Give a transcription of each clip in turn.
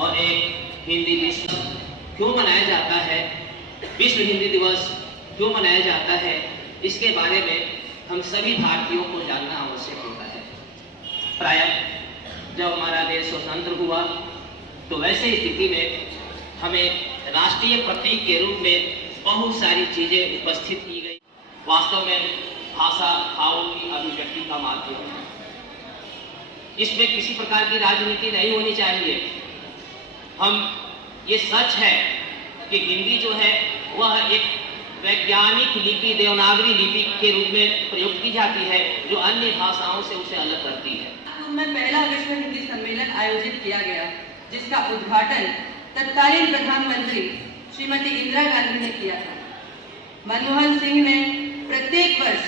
और एक हिंदी विश्व क्यों मनाया जाता है, विश्व हिंदी दिवस क्यों मनाया जाता है, इसके बारे में हम सभी भारतीयों को जानना आवश्यक होता है। प्रायः जब हमारा देश स्वतंत्र हुआ तो वैसे स्थिति में हमें राष्ट्रीय प्रतीक के रूप में बहुत सारी चीजें उपस्थित की गई। वास्तव में भाषा भावों की अभिव्यक्ति का माध्यम है। इसमें किसी प्रकार की राजनीति नहीं होनी चाहिए। ये सच है कि हिंदी जो है वह एक वैज्ञानिक लिपि, देवनागरी लिपि के रूप में प्रयोग की जाती है, जो अन्य भाषाओं से उसे अलग करती है। में पहला विश्व हिंदी सम्मेलन आयोजित किया गया, जिसका उद्घाटन तत्कालीन प्रधानमंत्री श्रीमती इंदिरा गांधी ने किया था। मनमोहन सिंह ने प्रत्येक वर्ष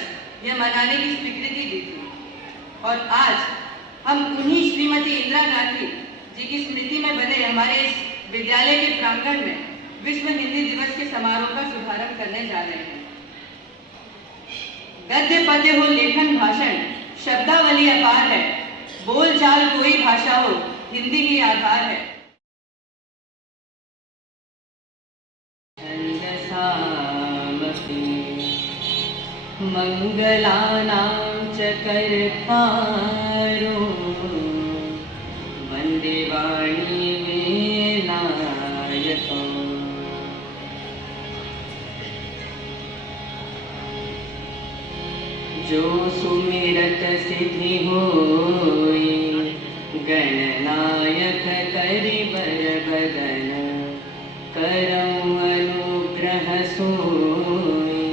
यह मनाने की स्वीकृति दी थी और आज हम उन्हीं श्रीमती इंदिरा गांधी जी की स्मृति में बने हमारे इस विद्यालय के प्रांगण में विश्व हिंदी दिवस के समारोह का शुभारंभ करने जा रहे हैं। गद्य पद्य हो लेखन भाषण, शब्दावली अपार है, बोल चाल कोई भाषा हो, हिंदी ही आधार है। मंगलानां च कर्तारो वन्दे वाणी वेलायकम्। जो सुमिरत सिद्धि होई, गणनायक करि बर बदन, करऊं अनुग्रह सोई,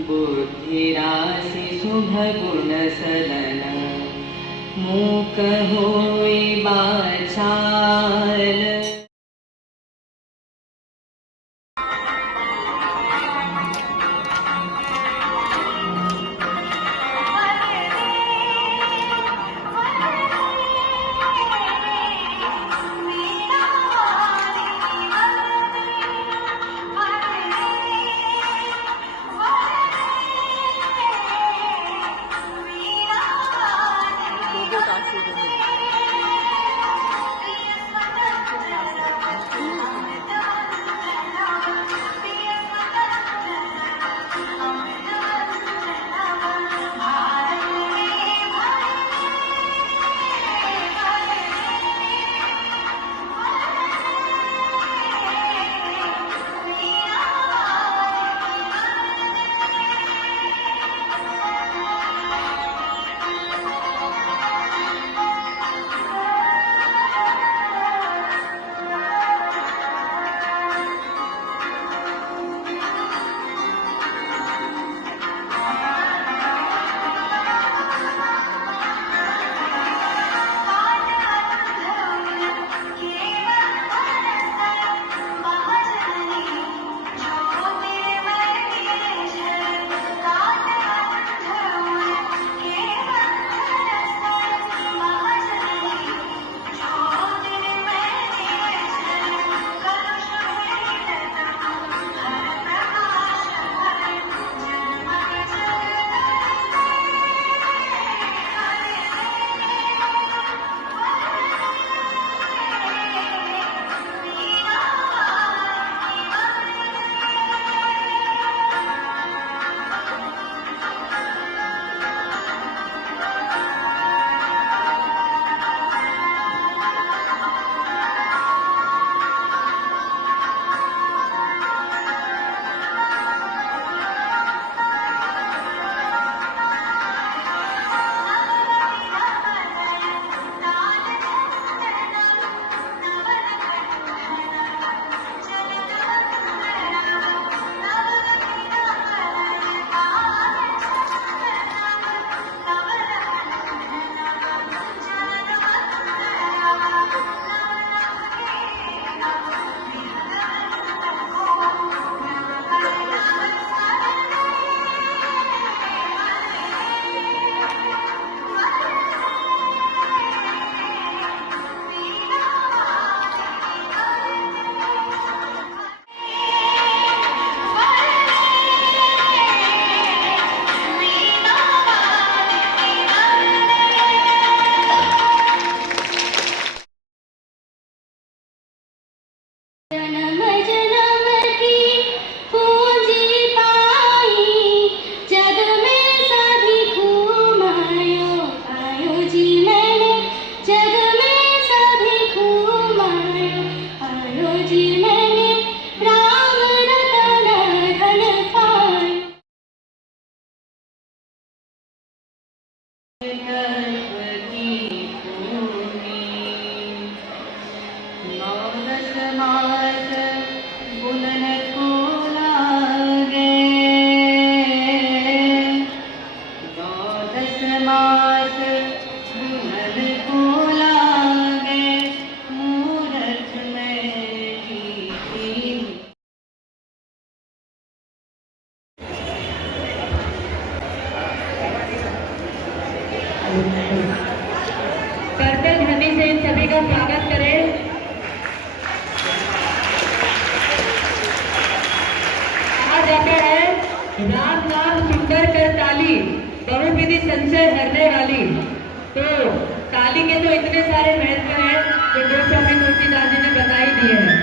बुद्धि राशि शुभ गुण सदन, मूक होई बाचाल। सरस्वती पूनी। 9-10 मास बुनन को लागे, 9-10 मास बुनन को लागे, मूरत में की। करतल ध्वनि से इन सभी का स्वागत करें। कहा जाता है राम नाम सुंदर कर ताली, बहुविधि संशय हरने वाली। तो ताली के तो इतने सारे महत्व हैं जो गोस्वामी तुलसीदास जी ने बता ही दिए हैं।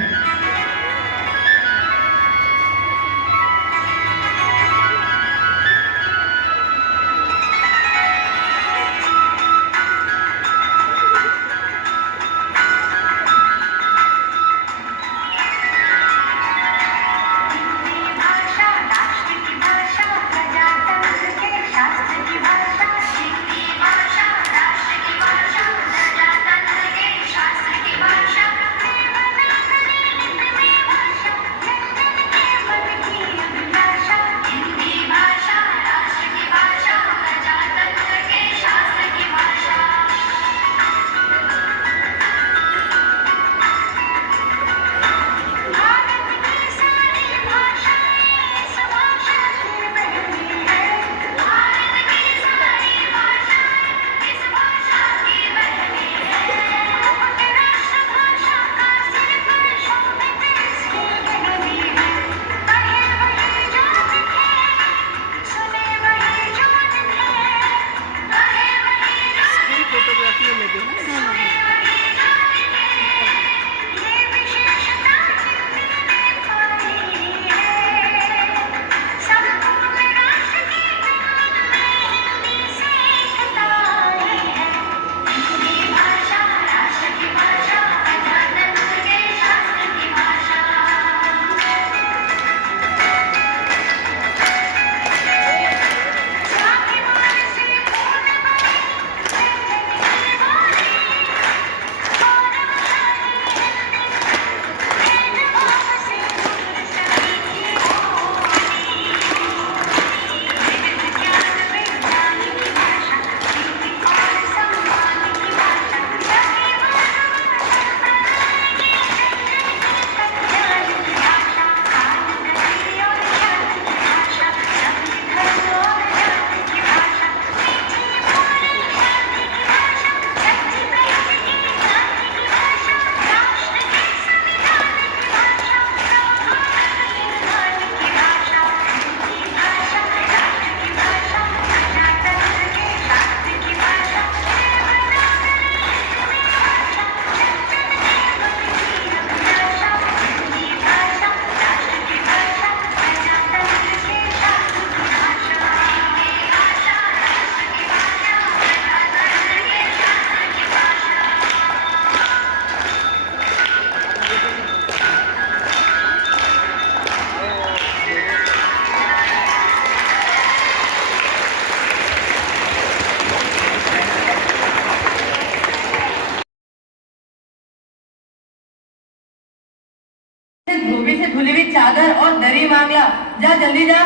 धोबी से धुली हुई चादर और दरी मांगला। जा जल्दी जा।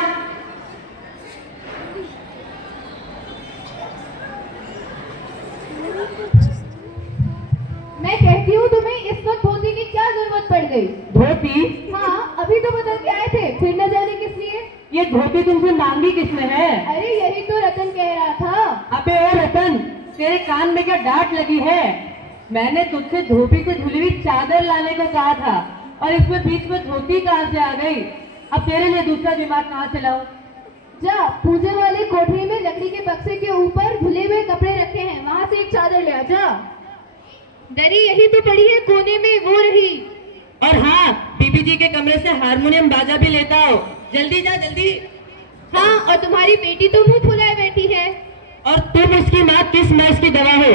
मैं कहती हूँ तुम्हें इस वक्त धोती की क्या जरूरत पड़ गई? धोती? हाँ, अभी तो बदल के आए थे, फिर न जाने किस लिए। ये धोती तुमसे मांगी किसने है? अरे यही तो रतन कह रहा था। अबे ओ रतन, तेरे कान में क्या डांट लगी है? मैंने तुझसे धोबी से धुली हुई चादर लाने को कहा था और इसमें बीच में धोती कहाँ से आ गई? अब तेरे लिए दूसरा दिमाग कहाँ से लाऊं? जा, पूजा वाले कोठरी में लकड़ी के बक्से के ऊपर धुले हुए कपड़े रखे हैं, वहाँ से एक चादर ले आ। जा। दरी यही तो पड़ी है कोने में, वो रही। और हाँ, बीबी जी के कमरे से हारमोनियम बाजा भी लेता हो। जल्दी जा जल्दी। हाँ, और तुम्हारी बेटी तो मुंह फुलाए बैठी है। और तुम उसकी माँ किस मर्ज की दवा हो?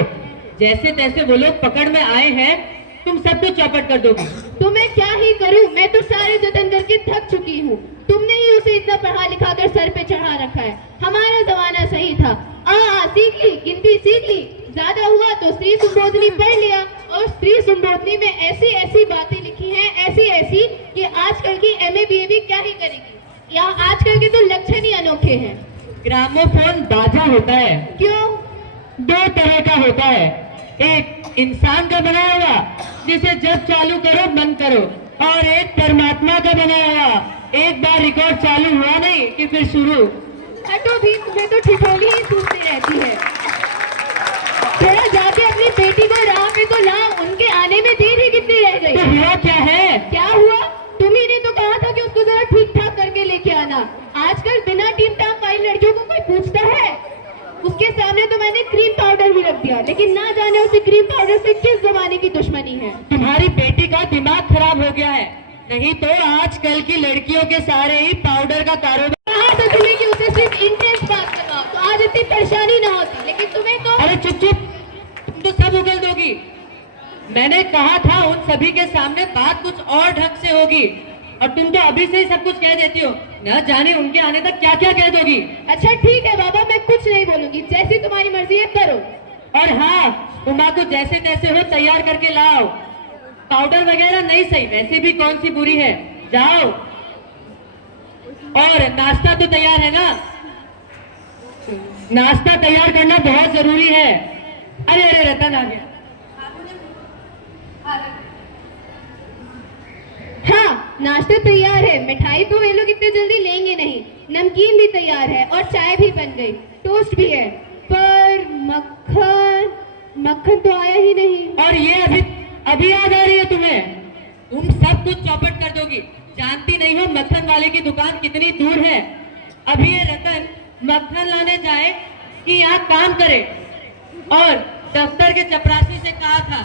जैसे तैसे वो लोग पकड़ में आए हैं, तुम सब कुछ चौपट कर दोगे। तो मैं क्या ही करूं, मैं तो सारे जतन करके थक चुकी हूँ। तुमने ही उसे इतना पढ़ा लिखा कर सर पे चढ़ा रखा है। हमारा जमाना सही था, आ सीख ली, गिनती सीख ली, ज्यादा हुआ तो स्त्री संबोधनी पढ़ लिया, और स्त्री संबोधनी में ऐसी ऐसी बातें लिखी हैं, ऐसी ऐसी कि आजकल की MA BA क्या ही करेगी। यहाँ आजकल के तो लक्षण ही अनोखे हैं। ग्रामोफोन बाजा होता है। क्यों? दो तरह का होता है, एक इंसान का बनाया हुआ जिसे जब चालू करो बंद करो, और एक परमात्मा का बनाया हुआ, एक बार रिकॉर्ड चालू हुआ नहीं कि फिर शुरू। हटो भी, तुम्हें तो ठिठोली ही सूझती रहती है। थोड़ा जाके अपनी बेटी को राह में तो ला, उनके आने में देर ही कितनी रह गई। तो हुआ क्या है? क्या हुआ? तुम्ही ने तो कहा था कि उसको जरा ठीक ठाक करके लेके आना। आजकल बिना टीम टाप वाली लड़कियों को कोई पूछता है? उसके सामने तो मैंने क्रीम पाउडर भी रख दिया, लेकिन ना जाने उसे क्रीम पाउडर से किस जमाने की दुश्मनी है। तुम्हारी बेटी का दिमाग खराब हो गया है, नहीं तो आजकल की लड़कियों के सारे ही पाउडर का कारोबार। कहा था तुम्हें कि उसे सिर्फ इंट्रेंस पास करवाओ, तो आज इतनी परेशानी ना होती, लेकिन तुम्हें तो। अरे चुप चुप, तुम तो सब उगल दोगी। मैंने कहा था उन सभी के सामने बात कुछ और ढंग से होगी, और तुम तो अभी से ही सब कुछ कह देती हो, न जाने उनके आने तक क्या क्या कह दोगी। अच्छा ठीक है बाबा, मैं कुछ नहीं बोलूंगी, जैसी तुम्हारी मर्जी है करो। और हाँ, उमा को जैसे तैसे हो तैयार करके लाओ, पाउडर वगैरह नहीं सही, वैसे भी कौन सी बुरी है, जाओ। और नाश्ता तो तैयार है ना? नाश्ता तैयार करना बहुत जरूरी है। अरे अरे रतन आ गया। हाँ, नाश्ता तैयार है, मिठाई तो वे लोग इतने जल्दी लेंगे नहीं, नमकीन भी तैयार है और चाय भी बन गई, टोस्ट भी है, पर मक्खन तो आया ही नहीं। और ये अभी याद आ रही है तुम्हें? तुम सब कुछ चौपट कर दोगी, जानती नहीं हो मक्खन वाले की दुकान कितनी दूर है। अभी ये रतन मक्खन लाने जाए कि यहाँ काम करे, और दफ्तर के चपरासी से कहा था,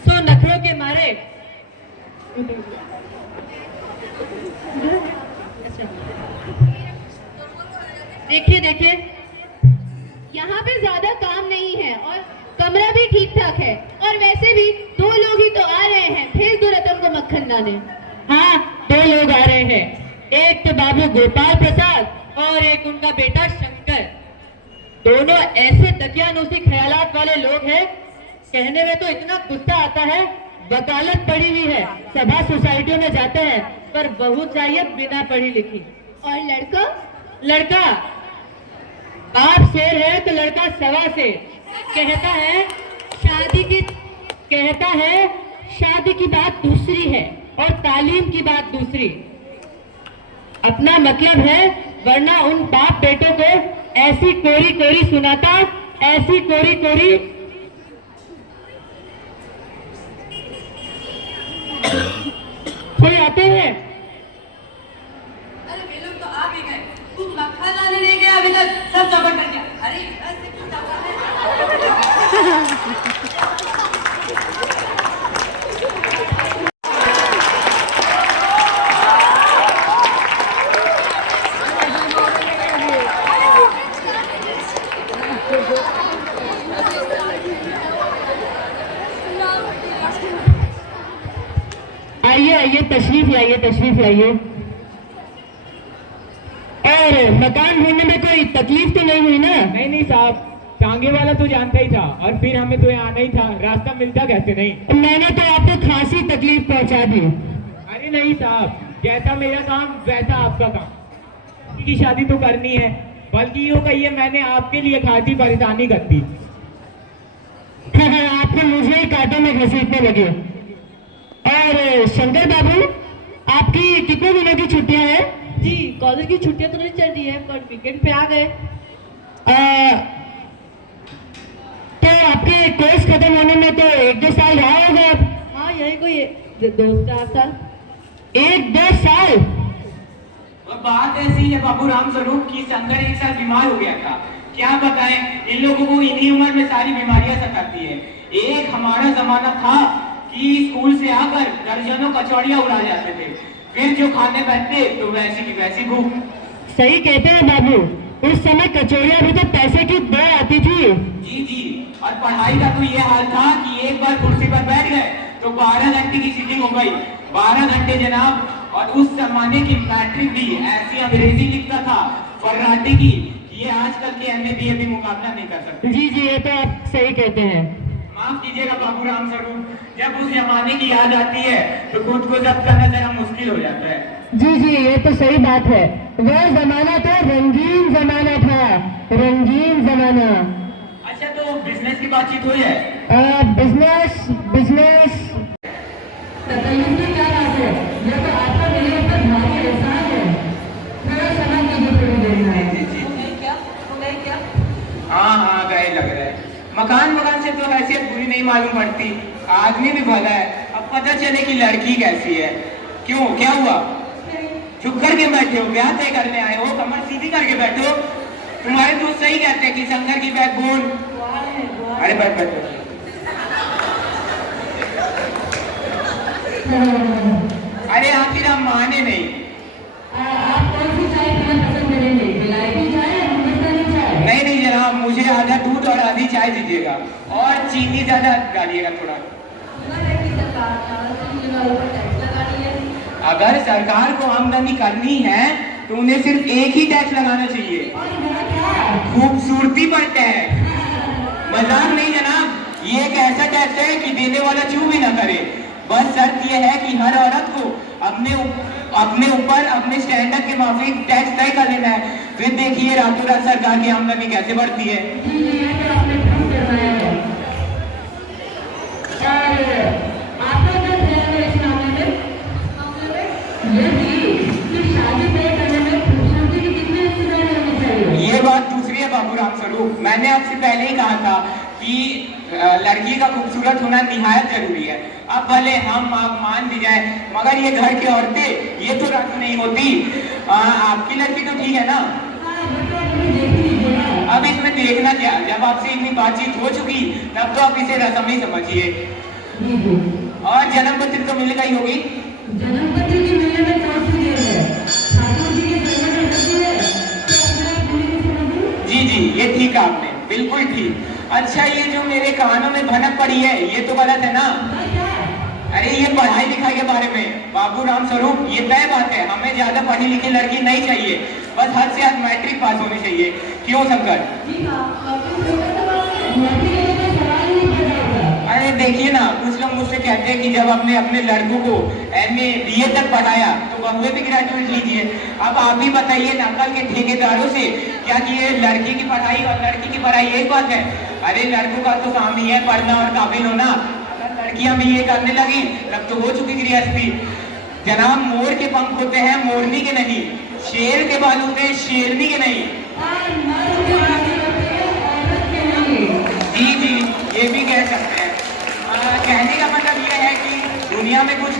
सो नखरों के मारे। देखिए देखिए, यहाँ पे ज्यादा काम नहीं है और कमरा भी ठीक ठाक है, और वैसे भी 2 लोग ही तो आ रहे हैं, भेज दो रतन को मक्खन लाने। हाँ, 2 लोग आ रहे हैं, एक तो बाबू गोपाल प्रसाद और एक उनका बेटा शंकर। दोनों ऐसे दकियानूसी ख्यालात वाले लोग हैं, कहने में तो इतना गुस्सा आता है। वकालत पढ़ी हुई है, सभा सोसाइटियों में जाते हैं, पर बहू चाहिए बिना पढ़ी लिखी। और लड़का? लड़का बाप शेर है तो लड़का सवा से। कहता है शादी की बात दूसरी है और तालीम की बात दूसरी। अपना मतलब है, वरना उन बाप बेटों को ऐसी कोरी कोरी सुनाता, ऐसी कोरी कोरी। कोई आते हैं? अरे वे लोग तो आ भी गए, तू मक्खन लाने नहीं गया अभी तक, सब चौपट कर गया। अरे ऐसे क्यों जाता है? आइए तशरीफ लाइए। और मकान ढूंढने में कोई तकलीफ तो नहीं हुई ना? नहीं साहब, टांगे वाला तो जानता ही था, और फिर हमें तो यहाँ आना ही था, रास्ता मिलता कैसे नहीं। मैंने तो आपको खासी तकलीफ पहुंचा दी। अरे नहीं साहब, जैसा मेरा काम वैसा आपका काम। की शादी तो करनी है, बल्कि यूँ कहिए मैंने आपके लिए खासी परेशानी कर दी। आपको मुझे ही कांटों में घसीटने लगे। और शंकर बाबू, आपकी कितने दिनों की छुट्टियां हैं? जी, कॉलेज की छुट्टियां तो नहीं चल रही है, पर वीकेंड पे आ गए। तो आपके कोर्स खत्म होने में तो 1-2 साल रहा होगा अब। हाँ, यही कोई 2-4 साल। 1-2 साल? और बात ऐसी है बाबू राम स्वरूप की शंकर एक साल बीमार हो गया था। क्या बताएं, इन लोगों को इन्हीं उम्र में सारी बीमारियां सताती है। एक हमारा जमाना था कि स्कूल से आकर दर्जनों कचौड़ियां उड़ा जाते थे, फिर जो खाने बैठते तो वैसी की वैसी भूख। सही कहते हैं बाबू, उस समय कचौड़ियां भी तो पैसे की दे आती थी। जी, और पढ़ाई का तो ये हाल था कि एक बार कुर्सी पर बैठ गए तो 12 घंटे की सीटिंग हो गई। 12 घंटे जनाब, और उस जमाने की मैट्रिक भी ऐसी अंग्रेजी लिखता था फर्राटे की, ये आजकल के एमए बीए भी मुकाबला नहीं कर सकते। जी जी, ये तो आप सही कहते हैं। माफ कीजिएगा बाबू राम स्वरूप, जब उस जमाने की याद आती है तो खुद को जब्त करना जरा मुश्किल हो जाता है। जी जी, ये तो सही बात है। वह जमाना तो रंगीन जमाना था, रंगीन जमाना। अच्छा, तो बिजनेस की बातचीत हुई है? बिजनेस बिजनेस तकलीफ क्या बात है? ये तो आपका मेरे ऊपर भारी एहसान है। थोड़ा समय कीजिए, थोड़ी देर में। क्या हाँ हाँ, गए लग रहा है। मकान से तो हैसियत बुरी नहीं मालूम पड़ती, आदमी भी भला है। अब पता चले कि लड़की कैसी है। क्यों, क्या हुआ? चुप करके बैठे हो, ब्याह तय करने आए हो, कमर सीधी करके बैठो। तुम्हारे दोस्त सही कहते हैं कि शंकर की बैकबोन। अरे बैठ बैठो। अरे आखिर हम माने नहीं। आप कौन सी चाय पीना पसंद करेंगे? इलायची चाय या हिंदुस्तानी चाय? नहीं जनाब, मुझे आधा दूध और आधी चाय दीजिएगा और चीनी ज्यादा डालिएगा थोड़ा। अगर सरकार को आमदनी करनी है तो उन्हें सिर्फ एक ही टैक्स लगाना चाहिए, खूबसूरती पर टैक्स। मजाक नहीं जनाब, ये एक ऐसा टैक्स है कि देने वाला चू भी ना करे। बस शर्त यह है कि हर औरत को अपने ऊपर अपने स्टैंडर्ड के माफिक टैक्स तय कर लेना है। फिर देखिए रातों रात सरकार की आमदनी कैसे बढ़ती है। ये बात दूसरी है बाबू राम स्वरूप। मैंने आपसे पहले ही कहा था कि लड़की का खूबसूरत होना निहायत जरूरी है। अब भले हम आप मान भी जाए, मगर ये घर की औरतें ये तो रद्द नहीं होती। आपकी लड़की तो ठीक है ना? अब इसमें देखना क्या, जब आपसे इतनी बातचीत हो चुकी तब तो आप इसे रस्म ही समझिए। और जन्म पत्री तो मिल गई होगी? जन्म पत्री की मिलने में कौन सी देर है? ठाकुर जी की जन्म पत्री है तो अपना पूरी समझ। जी, ये ठीक आपने, बिल्कुल ठीक। अच्छा, ये जो मेरे कानों में भनक पड़ी है ये तो गलत है ना? अरे ये पढ़ाई लिखाई के बारे में बाबू राम स्वरूप, ये तय बात है, हमें ज्यादा पढ़ी लिखी लड़की नहीं चाहिए, बस हद से हद मैट्रिक पास होनी चाहिए। क्यों शंकर? अरे देखिए ना, कुछ लोग मुझसे कहते हैं कि जब अपने लड़कों को एमए बीए तक पढ़ाया तो बहुए भी ग्रेजुएट लीजिए। अब आप ही बताइए नकल के ठेकेदारों से क्या कि ये लड़की की पढ़ाई और लड़की की पढ़ाई एक बात है? अरे लड़कों का तो काम ही है पढ़ना और काबिल होना। अगर लड़कियां भी ये करने लगी तब तो हो चुकी गृहस्थी। जनाब, मोर के पंख होते हैं मोरनी के नहीं, शेर के बाल होते हैं शेरनी के नहीं। जी, ये भी कह सकते हैं। कहने का मतलब यह है कि दुनिया में कुछ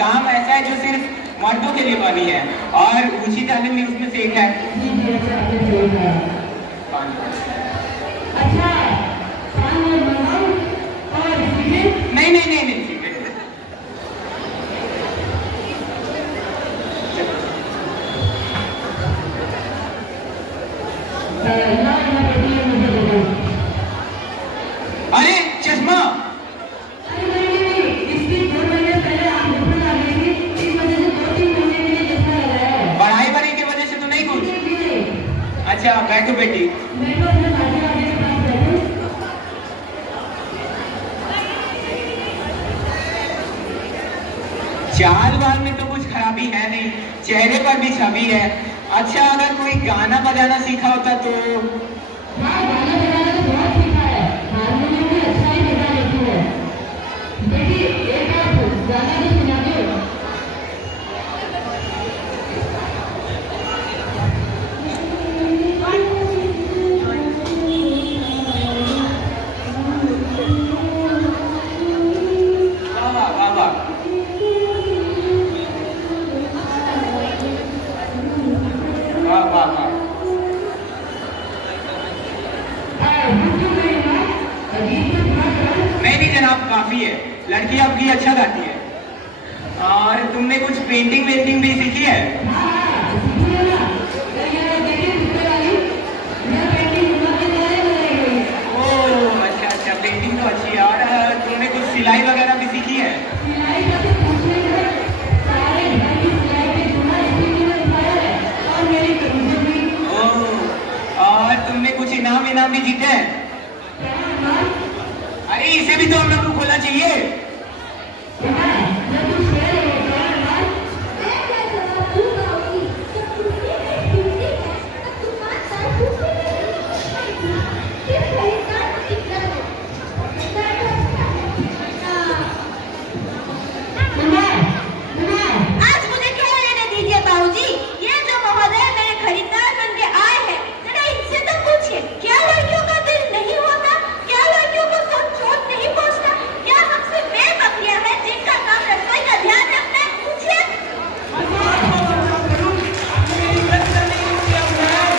काम ऐसा है जो सिर्फ मर्दों के लिए बनी है और ऊंची तालीम भी उसमें से एक है। अच्छा, नहीं अरे चश्मा। पढ़ाई की वजह से तो नहीं कुछ? अच्छा बैठो बेटी। चाल बाल में तो कुछ खराबी है नहीं, चेहरे पर भी छवि है। अच्छा, अगर कोई गाना बजाना सीखा होता तो? नहीं जनाब, काफी है। लड़की आपकी अच्छा गाती है। और तुमने कुछ पेंटिंग भी सीखी है? ओह अच्छा, पेंटिंग तो अच्छी है। और तुमने कुछ सिलाई वगैरह भी सीखी है? इनाम भी जीते हैं। अरे इसे भी तो हम लोग को खोलना चाहिए। आज मुझे क्या लेने दीजिए बाबूजी। ये जो महोदय मेरे खरीदार बन के आए हैं, जरा इनसे तो पूछिए, क्या लड़कियों का दिल नहीं होता? क्या लड़कियों को चोट नहीं पहुंचता? क्या हमसे वे बकरियां हैं जिनका काम रसोई का ध्यान रखना है? पूछिए।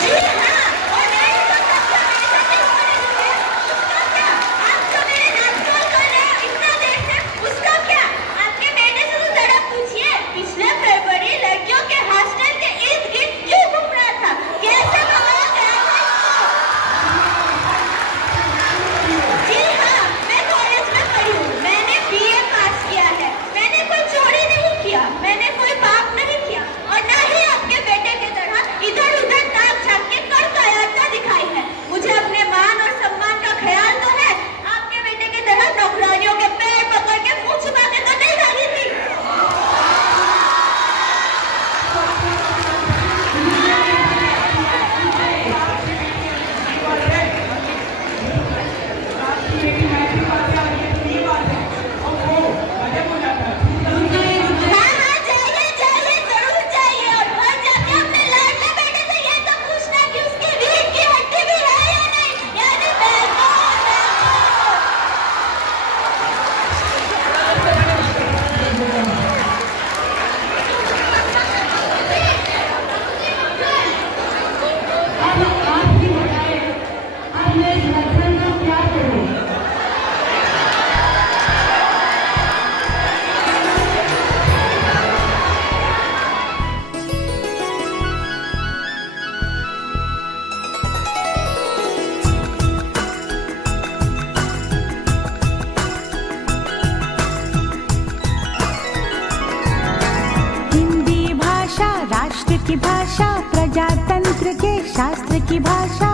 जी हाँ, और मेरी तो बच्चा मेरे साथ नहीं हो रही है। उसका क्या? आप जो मेरे नाक खोल कर रहे हो इतना देर से, उसका क्या? आपके बेटे से तो जरा पूछिए, पिछले फरवरी लड़कियों के हॉस्टल के इर्द गिर्द क्यों घूम रहा था? कैसे भगाया गया था इसको? जी हाँ, मैं कॉलेज में पढ़ी हूँ, मैंने BA पास किया है। मैंने कोई चोरी नहीं किया, मैंने कोई पाप नहीं किया, और ना ही आपके बेटे की तरह इधर उधर नाक झाँक के कड़कायाता दिखाई है। मुझे अपने मान और सम्मान का ख्याल तो है। आपके बेटे की तरह नौकरानियों के पैर पकड़ के मुंह छुपा के तो नहीं भागी थी। हाँ हाँ, जाइए जाइए, जरूर जाइए, और घर जाके अपने लाडले बेटे से ये तो पूछना कि उसकी रीढ़ की हड्डी भी है या नहीं, यानी बैकबोन। आप ही बताएं, अब मैं इस लक्षण को क्या करूं? हिंदी भाषा राष्ट्र की भाषा, प्रजातंत्र के शास्त्र की भाषा,